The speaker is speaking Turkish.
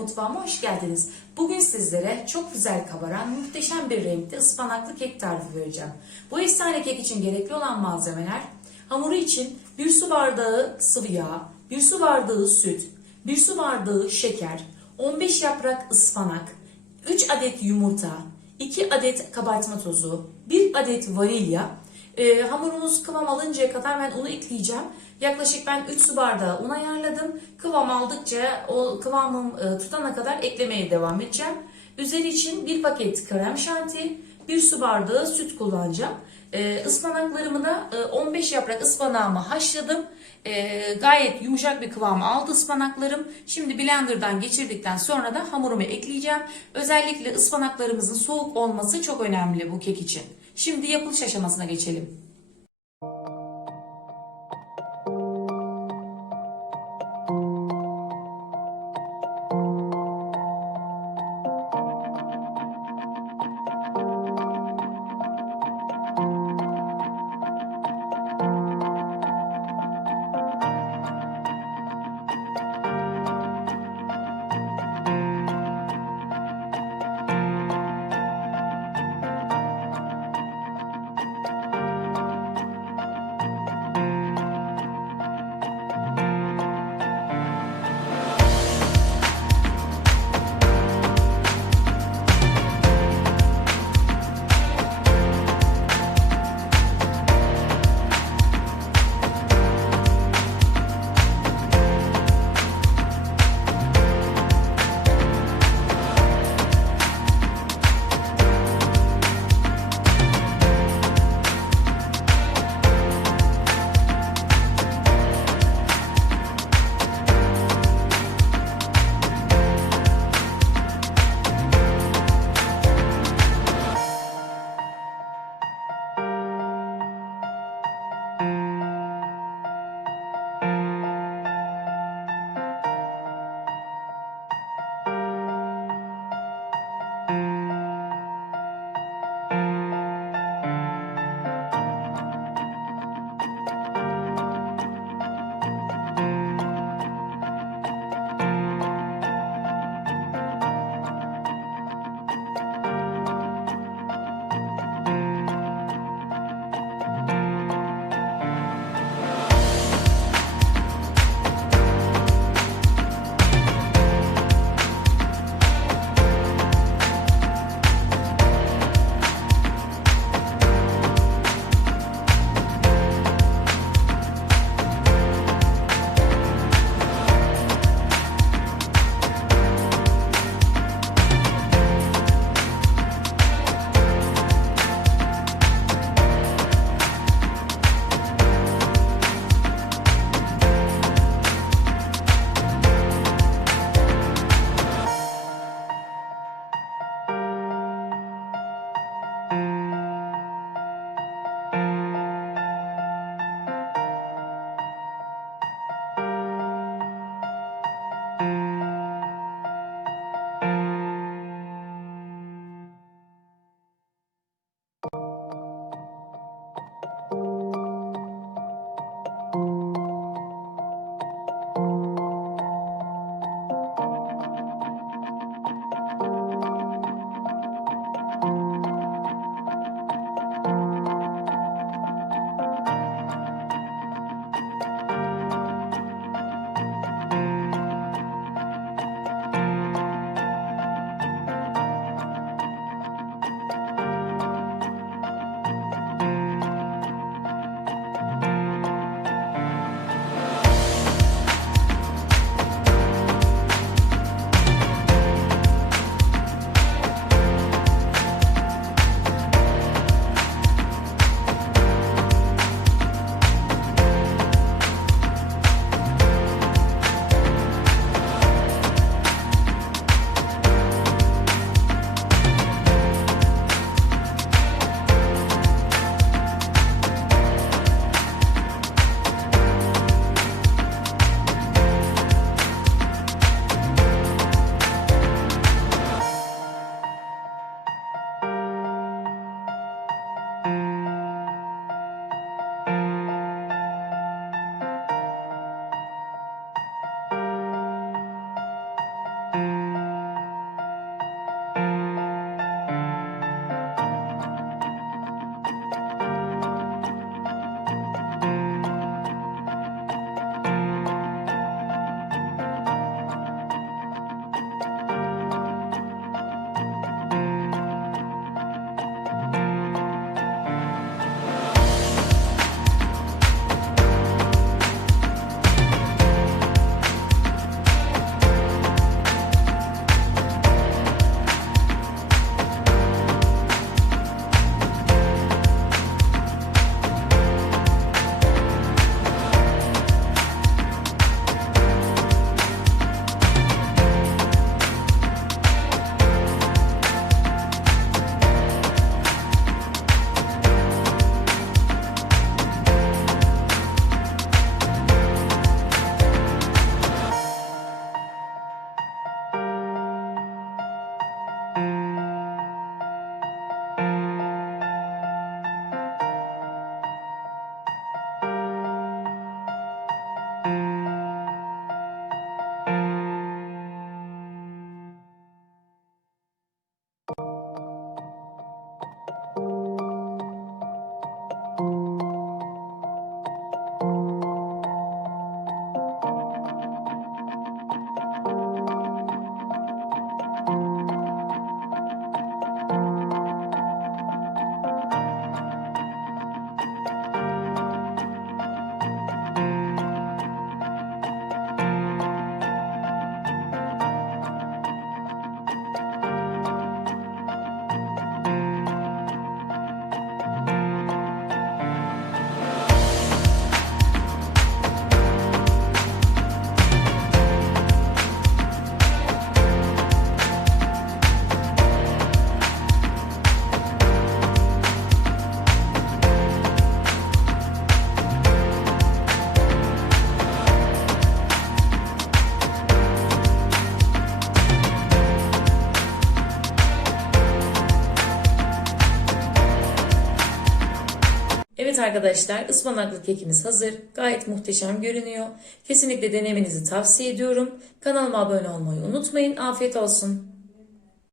mutfağıma hoş geldiniz. Bugün sizlere çok güzel kabaran, muhteşem bir renkte ıspanaklı kek tarifi vereceğim. Bu efsane kek için gerekli olan malzemeler, hamuru için 1 su bardağı sıvı yağ, 1 su bardağı süt, 1 su bardağı şeker, 15 yaprak ıspanak, 3 adet yumurta, 2 adet kabartma tozu, 1 adet vanilya, e, hamurumuz kıvam alıncaya kadar ben unu ekleyeceğim. Yaklaşık ben 3 su bardağı un ayarladım. Kıvam aldıkça o kıvamım e, tutana kadar eklemeye devam edeceğim. Üzeri için bir paket krem şanti, 1 su bardağı süt kullanacağım. E, da e, 15 yaprak ıspanağımı haşladım. E, gayet yumuşak bir kıvam aldı ıspanaklarım. Şimdi blenderdan geçirdikten sonra da hamurumu ekleyeceğim. Özellikle ıspanaklarımızın soğuk olması çok önemli bu kek için. Şimdi yapılış aşamasına geçelim. Arkadaşlar ıspanaklı kekimiz hazır. Gayet muhteşem görünüyor. Kesinlikle denemenizi tavsiye ediyorum. Kanalıma abone olmayı unutmayın. Afiyet olsun.